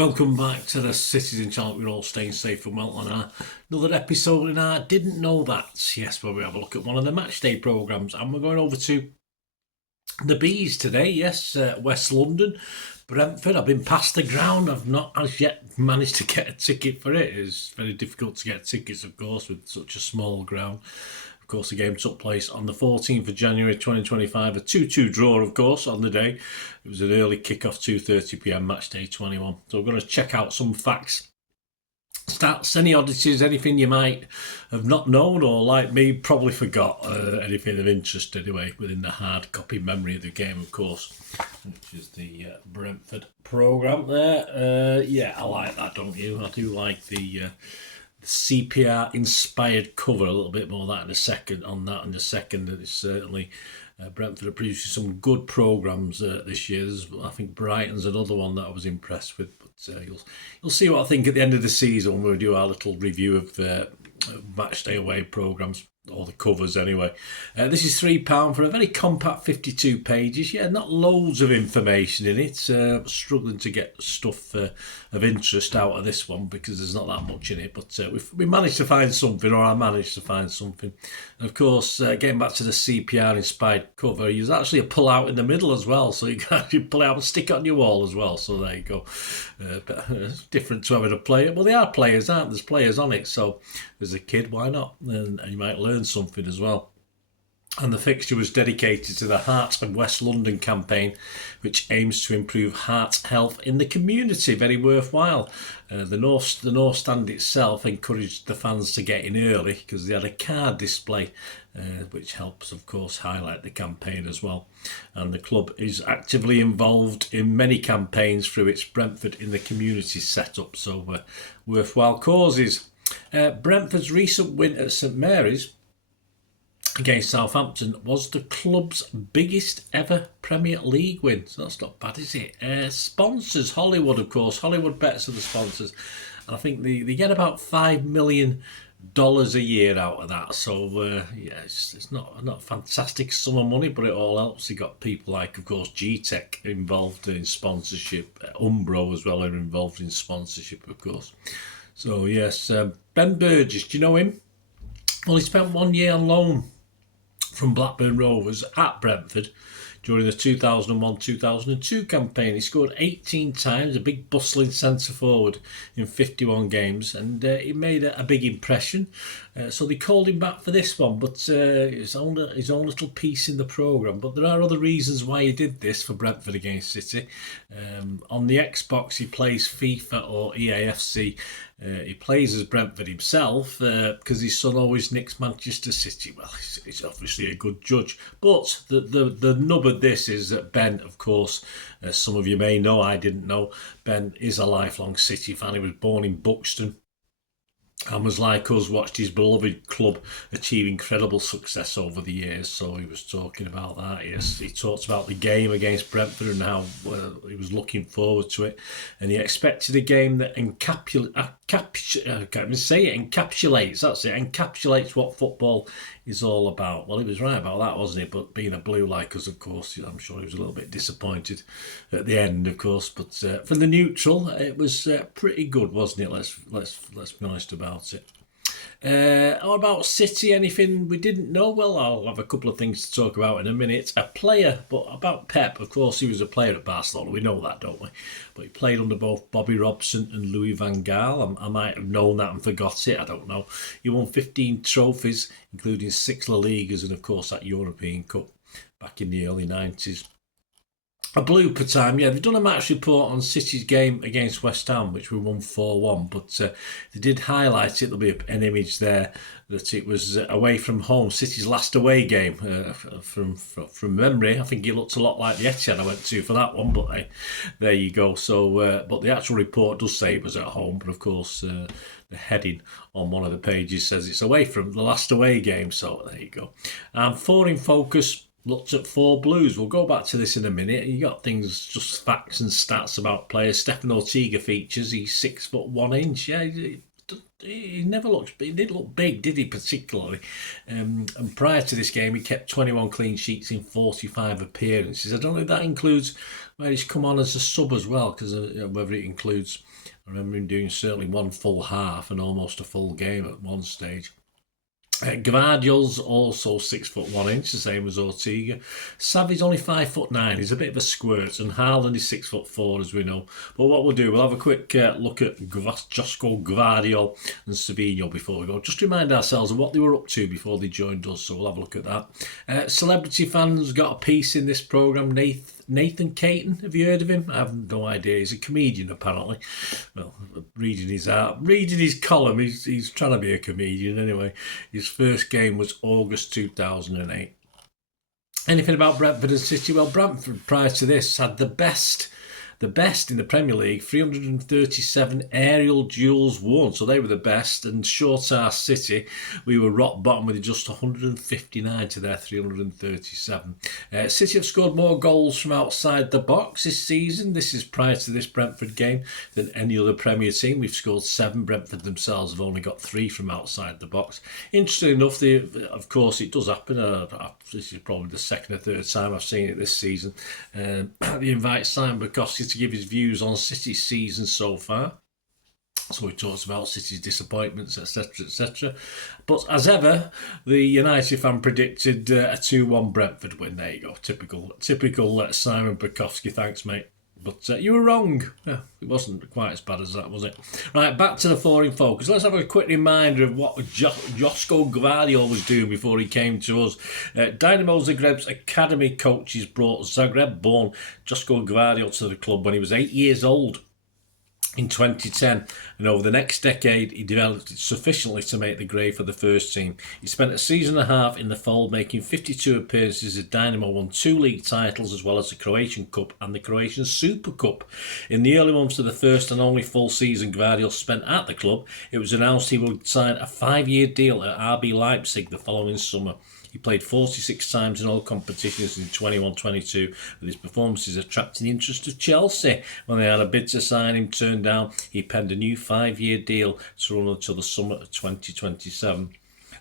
Welcome back to the Citizen Channel. We're all staying safe and well on another episode in our Didn't Know That. Yes, where we have a look at one of the matchday programmes. And we're going over to the Bees today. Yes, West London, Brentford. I've been past the ground. I've not as yet managed to get a ticket for it. It's very difficult to get tickets, of course, with such a small ground. Of course, the game took place on the 14th of January 2025, a 2-2 draw, of course, on the day. It was an early kick-off, 2:30pm, match day 21. So we're going to check out some facts, stats, any oddities, anything you might have not known or, like me, probably forgot, anything of interest anyway, within the hard copy memory of the game, of course, which is the Brentford programme there. Yeah, I like that, don't you? I do like the CPR inspired cover a little bit more that in a second. It's certainly Brentford are producing some good programmes this year. I think Brighton's another one that I was impressed with, but you'll see what I think at the end of the season when we do our little review of matchday away programmes, or the covers anyway. This is £3 for a very compact 52 pages. Yeah, not loads of information in it. Struggling to get stuff of interest out of this one because there's not that much in it. But we managed to find something, or I managed to find something. And of course, getting back to the CPR inspired cover, there's actually a pull out in the middle as well. So you can actually pull it out and stick it on your wall as well. So there you go. It's different to having a player. Well, they are players, aren't there? There's players on it. So as a kid, why not? And you might learn something as well. And the fixture was dedicated to the Heart of West London campaign, which aims to improve heart health in the community. Very worthwhile. The North Stand itself encouraged the fans to get in early because they had a card display, which helps, of course, highlight the campaign as well. And the club is actively involved in many campaigns through its Brentford in the Community setup. So worthwhile causes. Brentford's recent win at St Mary's against Southampton was the club's biggest ever Premier League win. So that's not bad, is it? Sponsors, Hollywood, of course. Hollywood bets are the sponsors. And I think they get about $5 million a year out of that. So, yeah, it's not a fantastic sum of money, but it all helps. You got people like, of course, Gtech involved in sponsorship. Umbro as well are involved in sponsorship, of course. So, yes, Ben Burgess, do you know him? Well, he spent 1 year on loan from Blackburn Rovers at Brentford during the 2001-2002 campaign. He scored 18 times, a big bustling centre forward in 51 games, and he made a big impression. So they called him back for this one, but his own little piece in the programme. But there are other reasons why he did this for Brentford against City. On the Xbox, he plays FIFA or EAFC. He plays as Brentford himself because his son always nicks Manchester City. Well, he's obviously a good judge. But the nub of this is that Ben, of course, some of you may know, I didn't know, Ben is a lifelong City fan. He was born in Buxton and was, like us, watched his beloved club achieve incredible success over the years. So he was talking about that. Yes, he talked about the game against Brentford and how he was looking forward to it, and he expected a game that encapsulates what football is all about. Well, he was right about that, wasn't he? But being a blue like us, of course, I'm sure he was a little bit disappointed at the end, of course. But for the neutral, it was pretty good, wasn't it? Let's be honest about it. How about City? Anything we didn't know? Well, I'll have a couple of things to talk about in a minute. A player, but about Pep, of course, he was a player at Barcelona. We know that, don't we? But he played under both Bobby Robson and Louis van Gaal. I might have known that and forgot it. I don't know. He won 15 trophies, including 6 La Ligas and, of course, that European Cup back in the early 90s. A blooper time, yeah. They've done a match report on City's game against West Ham, which we won 4-1, but they did highlight it. There'll be an image there that it was away from home, City's last away game from memory. I think it looked a lot like the Etihad I went to for that one, but there you go. So, but the actual report does say it was at home, but of course the heading on one of the pages says it's away from the last away game. So there you go. 4 in focus. Looked at 4 Blues. We'll go back to this in a minute. You got things, just facts and stats about players. Stefan Ortega features. He's 6'1". Yeah, he never looked. He didn't look big, did he? Particularly, and prior to this game, he kept 21 clean sheets in 45 appearances. I don't know if that includes where he's come on as a sub as well, because whether it includes. I remember him doing certainly one full half and almost a full game at one stage. Gvardiol's also 6'1", the same as Ortega. Savi's only 5'9". He's a bit of a squirt, and Haaland is 6'4", as we know. But what we'll do, we'll have a quick look at Josko Gvardiol and Savinho before we go. Just remind ourselves of what they were up to before they joined us, so we'll have a look at that. Celebrity fans got a piece in this programme. Nathan Caton, have you heard of him? I have no idea. He's a comedian, apparently. Well, reading his column, he's trying to be a comedian anyway. His first game was August 2008. Anything about Brentford and City? Well, Brentford, prior to this, had the best in the Premier League, 337 aerial duels won, so they were the best. And short our City, we were rock bottom with just 159 to their 337. City have scored more goals from outside the box this season. This is prior to this Brentford game than any other Premier team. We've scored 7. Brentford themselves have only got 3 from outside the box. Interesting enough, of course, it does happen. This is probably the second or third time I've seen it this season. They invite Simon Bajkowski to give his views on City's season so far. So he talks about City's disappointments, etc., etc. But as ever, the United fan predicted a 2-1 Brentford win. There you go. Typical Simon Bajkowski. Thanks, mate. But you were wrong. Yeah, it wasn't quite as bad as that, was it? Right, back to the 4 in focus. Let's have a quick reminder of what Josko Gvardiol was doing before he came to us. Dynamo Zagreb's academy coaches brought Zagreb-born Josko Gvardiol to the club when he was 8 years old. In 2010, and over the next decade, he developed it sufficiently to make the grade for the first team. He spent a season and a half in the fold, making 52 appearances as Dynamo won 2 league titles as well as the Croatian Cup and the Croatian Super Cup. In the early months of the first and only full season Gvardiol spent at the club, it was announced he would sign a 5-year deal at RB Leipzig the following summer. He played 46 times in all competitions in 21-22, with his performances attracting the interest of Chelsea. When they had a bid to sign him turned down, he penned a new 5-year deal to run until the summer of 2027.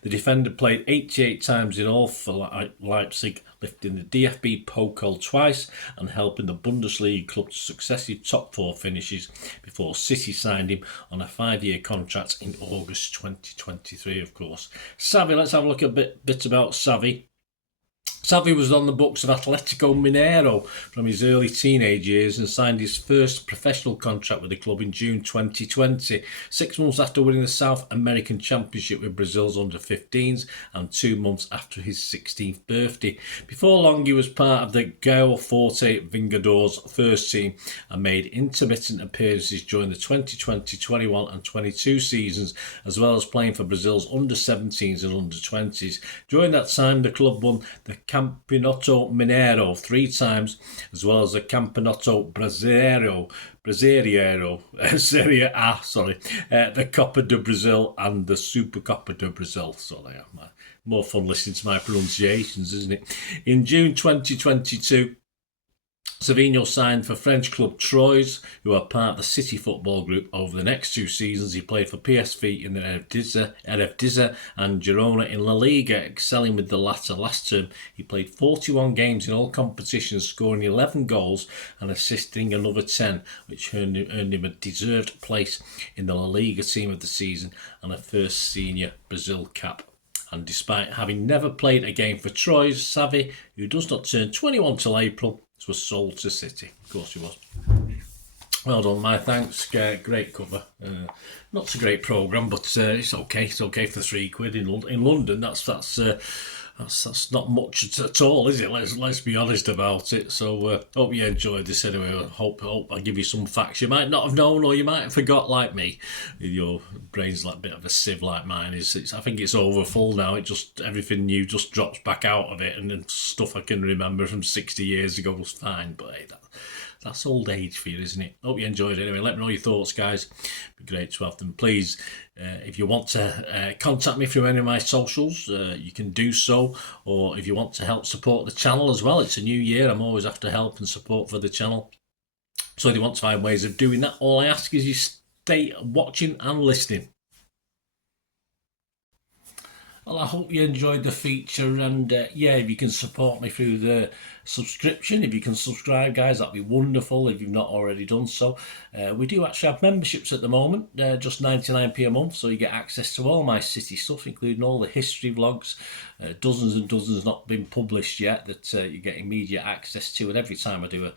The defender played 88 times in all for Leipzig, lifting the DFB Pokal twice and helping the Bundesliga club to successive top 4 finishes before City signed him on a 5-year contract in August 2023, of course. Xavi, let's have a look a bit about Xavi. Xavi was on the books of Atletico Mineiro from his early teenage years and signed his first professional contract with the club in June 2020, 6 months after winning the South American Championship with Brazil's under-15s and 2 months after his 16th birthday. Before long, he was part of the Gael Forte Vingadores first team and made intermittent appearances during the 2020, 21 and 22 seasons, as well as playing for Brazil's under-17s and under-20s. During that time, the club won the Campeonato Mineiro 3 times, as well as the Campeonato Brasileiro, Serie A, the Copa do Brasil and the Super Copa do Brasil. So they are more fun listening to my pronunciations, isn't it? In June 2022, Savinho signed for French club Troyes, who are part of the City football group. Over the next 2 seasons, he played for PSV in the Eredivisie and Girona in La Liga, excelling with the latter. Last term, he played 41 games in all competitions, scoring 11 goals and assisting another 10, which earned him a deserved place in the La Liga team of the season and a first senior Brazil cap. And despite having never played a game for Troyes, Xavi, who does not turn 21 till April, was sold to City. Of course he was. Well done, my thanks. Great cover. Not so great programme, but it's okay. It's okay for £3 in London. That's not much at all, is it? Let's be honest about it. So hope you enjoyed this anyway. I hope I give you some facts you might not have known, or you might have forgot, like me. Your brain's like a bit of a sieve like mine is. I think it's overfull now. Everything new just drops back out of it, and then stuff I can remember from 60 years ago was fine. But hey, that's old age for you, isn't it? Hope you enjoyed it anyway. Let me know your thoughts, guys. It'd be great to have them. Please, if you want to contact me through any of my socials, you can do so. Or if you want to help support the channel as well, it's a new year. I'm always after help and support for the channel. So if you want to find ways of doing that, all I ask is you stay watching and listening. Well, I hope you enjoyed the feature, and yeah, if you can support me through the subscription, if you can subscribe, guys, that'd be wonderful if you've not already done so. We do actually have memberships at the moment, just 99p a month, so you get access to all my City stuff, including all the history vlogs, dozens and dozens not been published yet that you get immediate access to, and every time I do a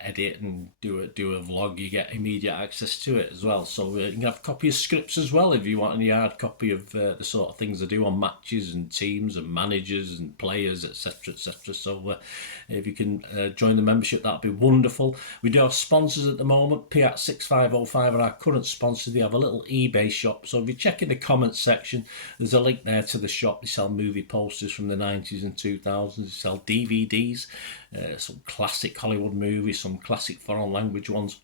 edit and do a vlog, you get immediate access to it as well. So you can have a copy of scripts as well if you want any hard copy of the sort of things I do on matches and teams and managers and players, etc, etc. So if you can join the membership, that'd be wonderful. We do have sponsors at the moment. Piat6505 are our current sponsor. They have a little eBay shop, so if you check in the comments section, there's a link there to the shop. They sell movie posters from the 90s and 2000s. They sell DVDs, some classic Hollywood movies, some classic foreign language ones.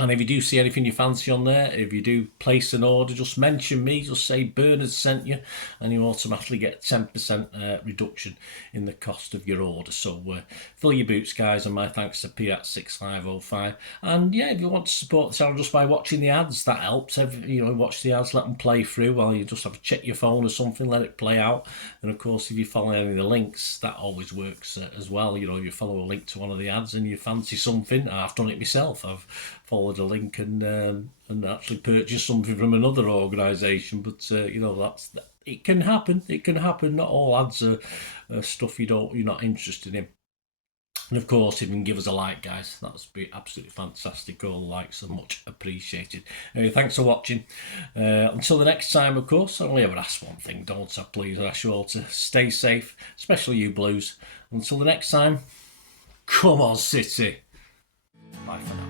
And if you do see anything you fancy on there, if you do place an order, just mention me, just say Bernard sent you, and you automatically get 10% reduction in the cost of your order. So fill your boots, guys, and my thanks to Piat6505. And yeah, if you want to support the channel just by watching the ads, that helps. Watch the ads, let them play through while you just have to check your phone or something, let it play out. And of course, if you follow any of the links, that always works as well. If you follow a link to one of the ads and you fancy something, I've done it myself. I've followed a link and actually purchased something from another organisation. But it can happen. It can happen. Not all ads are stuff you're not interested in. And of course, if you can give us a like, guys, that would be absolutely fantastic. All the likes are much appreciated. Anyway, thanks for watching. Until the next time, of course, I only ever ask one thing, don't I? Please, I ask you all to stay safe, especially you Blues. Until the next time, come on, City. Bye for now.